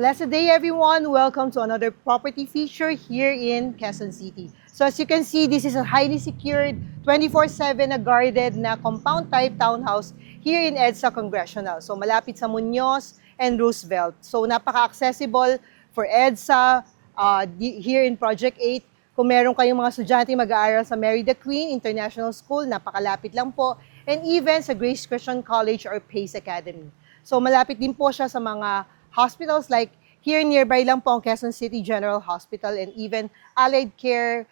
Blessed day, everyone. Welcome to another property feature here in Quezon City. So as you can see, this is a highly secured, 24/7 na guarded na compound type townhouse here in EDSA Congressional. So malapit sa Muñoz and Roosevelt. So napaka-accessible for EDSA here in Project 8. Kung meron kayong mga estudyante mag-aaral sa Mary the Queen International School, napakalapit lang po. And even sa Grace Christian College or Pace Academy. So malapit din po siya sa mga hospitals like here nearby lang po ang Quezon City General Hospital and even allied care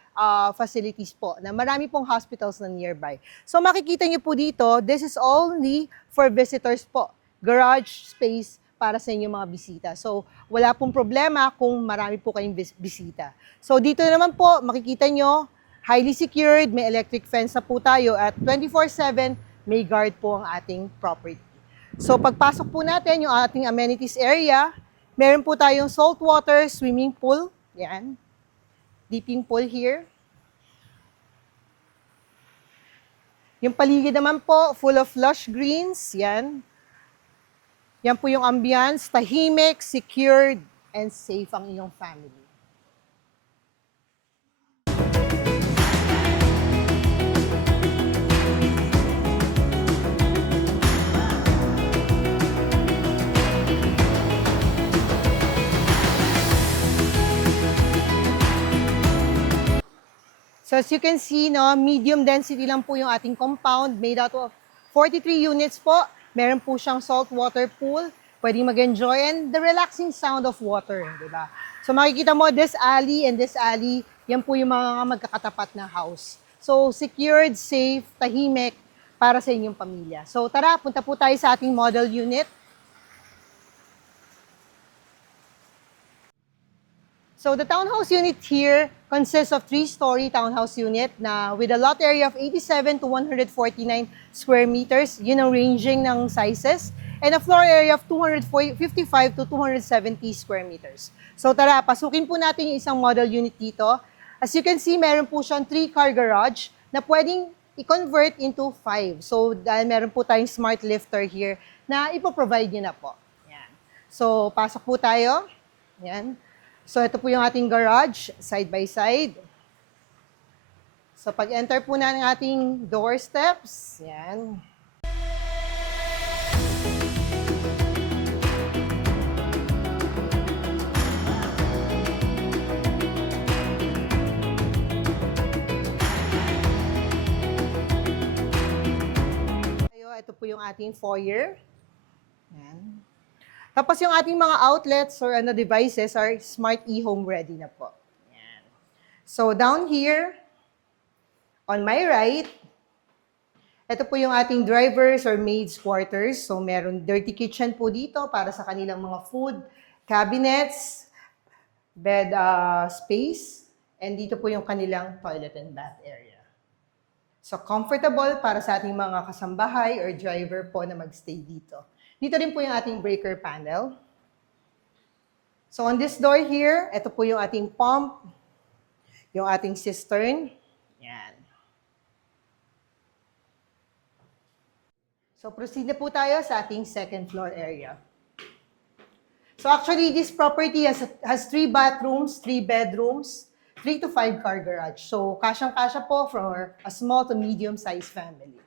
facilities po na marami pong hospitals na nearby. So makikita niyo po dito, this is only for visitors po. Garage space para sa inyong mga bisita. So wala pong problema kung marami po kayong bisita. So dito naman po makikita nyo, highly secured, may electric fence na po tayo at 24/7 may guard po ang ating property. So pagpasok po natin yung ating amenities area, meron po tayong saltwater swimming pool. Yan. Dipping pool here. Yung paligid naman po, full of lush greens. Yan. Yan po yung ambience, tahimik, secured, and safe ang inyong family. So as you can see, no, medium density lang po yung ating compound made out of 43 units po. Meron po siyang saltwater pool. Pwedeng mag-enjoy and the relaxing sound of water, di ba? So makikita mo, this alley and this alley, yan po yung mga magkakatapat na house. So secured, safe, tahimik para sa inyong pamilya. So tara, punta po tayo sa ating model unit. So the townhouse unit here consists of 3-story townhouse unit na with a lot area of 87 to 149 square meters, yun ang ranging ng sizes, and a floor area of 255 to 270 square meters. So tara, pasukin po natin yung isang model unit dito. As you can see, meron po siyang 3-car garage na pwedeng i-convert into 5. So dahil meron po tayong smart lifter here na ipoprovide nyo na po. Yan. So pasok po tayo. Yan. So ito po yung ating garage, side by side. So pag-enter po na ng ating door steps, yan. Ito po yung ating foyer. Yan. Tapos yung ating mga outlets or devices are smart e-home ready na po. Yan. So down here, on my right, ito po yung ating drivers or maids quarters. So meron dirty kitchen po dito para sa kanilang mga food, cabinets, bed space, and dito po yung kanilang toilet and bath area. So comfortable para sa ating mga kasambahay or driver po na magstay dito. Dito rin po yung ating breaker panel. So on this door here, ito po yung ating pump, yung ating cistern. Yan. So proceed na po tayo sa ating second floor area. So actually, this property has 3 bathrooms, 3 bedrooms, 3 to 5 car garage. So kasyang-kasya po for a small to medium-sized family.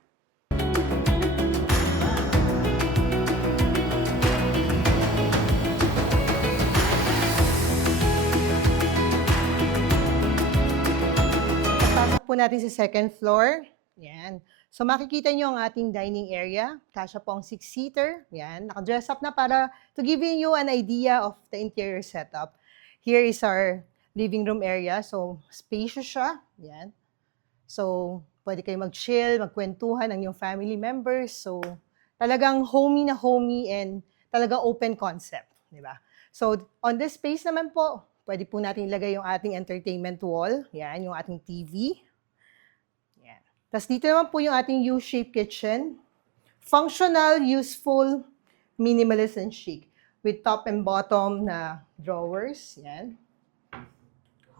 Po natin sa second floor. Yan. So makikita nyo ang ating dining area. Kasya po ang 6-seater. Yan. Naka-dress up na para to give you an idea of the interior setup. Here is our living room area. So spacious siya. Yan. So pwede kayo mag-chill, magkwentuhan ng yung family members. So talagang homey na homey and talagang open concept. Diba? So on this space naman po, pwede po natin ilagay yung ating entertainment wall. Yan, yung ating TV. Tapos dito naman po yung ating U-shaped kitchen. Functional, useful, minimalist, and chic. With top and bottom na drawers. Yan.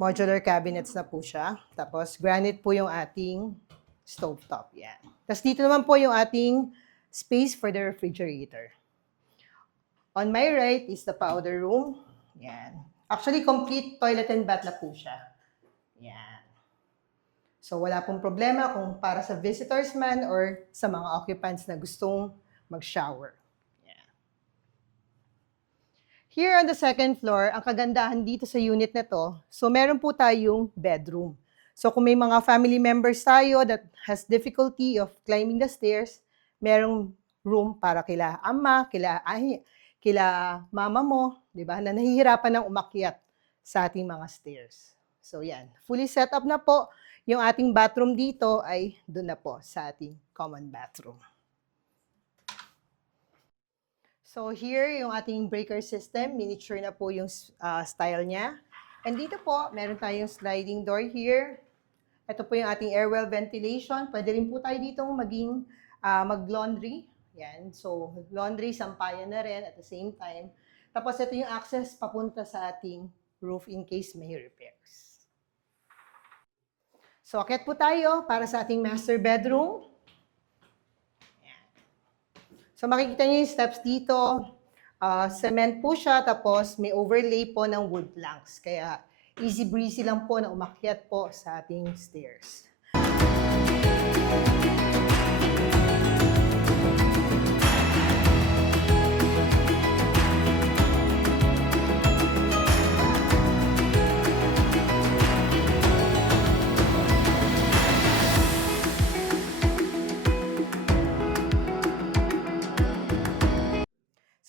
Modular cabinets na po siya. Tapos granite po yung ating stovetop. Yan. Tapos dito naman po yung ating space for the refrigerator. On my right is the powder room. Yan. Actually, complete toilet and bath na po siya. Yan. So, wala pong problema kung para sa visitors man or sa mga occupants na gustong mag-shower. Yan. Here on the second floor, ang kagandahan dito sa unit na to, so meron po tayong bedroom. So, kung may mga family members tayo that has difficulty of climbing the stairs, merong room para kila ama, kila mama mo, di ba, na nahihirapan ng umakyat sa ating mga stairs. So, yan. Fully set up na po. Yung ating bathroom dito ay doon na po sa ating common bathroom. So, here yung ating breaker system. Miniature na po yung style niya. And dito po, meron tayong sliding door here. Ito po yung ating airwell ventilation. Pwede rin po tayo dito maging mag-laundry. Yan. So, laundry, sampayan na rin at the same time. Tapos, ito yung access papunta sa ating roof in case may repairs. So, akit po tayo para sa ating master bedroom. Yan. So, makikita niyo yung steps dito. Cement po siya, tapos may overlay po ng wood planks. Kaya, easy breezy lang po na umakyat po sa ating stairs.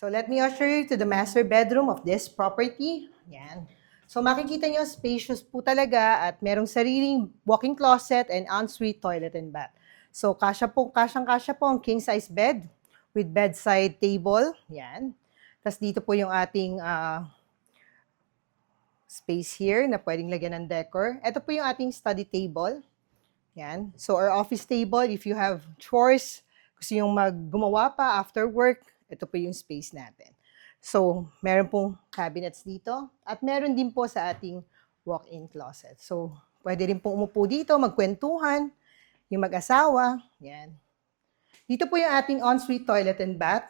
So let me usher you to the master bedroom of this property. Yan. So makikita nyo, spacious po talaga at merong sariling walk-in closet and ensuite toilet and bath. So kasyang-kasya po ang king-size bed with bedside table. Yan. Tapos dito po yung ating space here na pwedeng lagyan ng decor. Ito po yung ating study table. Yan. So our office table, if you have chores, gusto yung gumawa pa after work, ito po yung space natin. So, meron pong cabinets dito at meron din po sa ating walk-in closet. So, pwede rin pong umupo dito, magkwentuhan, yung mag-asawa. Yan. Dito po yung ating ensuite toilet and bath.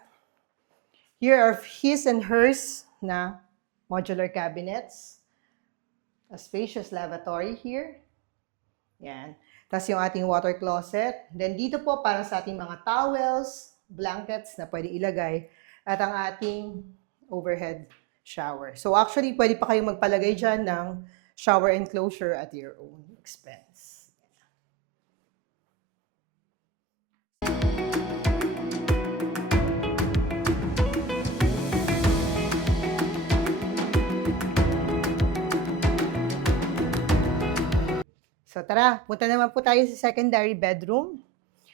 Here are his and hers na modular cabinets. A spacious lavatory here. Yan. Tapos yung ating water closet. Then dito po para sa ating mga towels, blankets na pwede ilagay, at ang ating overhead shower. So actually, pwede pa kayong magpalagay dyan ng shower enclosure at your own expense. So tara, punta naman po tayo sa secondary bedroom.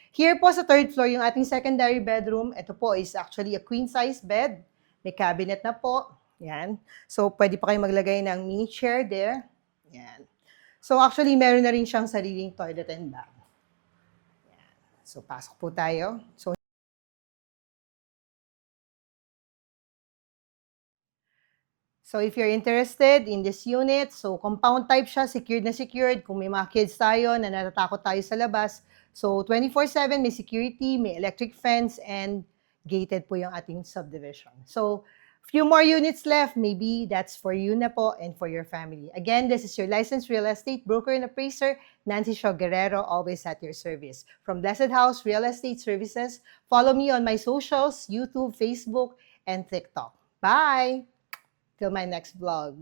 Here po sa third floor, yung ating secondary bedroom, ito po is actually a queen-size bed. May cabinet na po. Yan. So, pwede pa kayo maglagay ng mini chair there. Yan. So, actually, meron na rin siyang sariling toilet and bath. Yan. So, pasok po tayo. So, if you're interested in this unit, so compound type siya, secured na secured. Kung may mga kids tayo na natatakot tayo sa labas, so 24/7 may security, may electric fence, and gated po yung ating subdivision. So, few more units left, maybe that's for you na po and for your family. Again, this is your licensed real estate broker and appraiser, Nancy Shaw Guerrero, always at your service. From Blessed House Real Estate Services, follow me on my socials, YouTube, Facebook, and TikTok. Bye! Till my next vlog.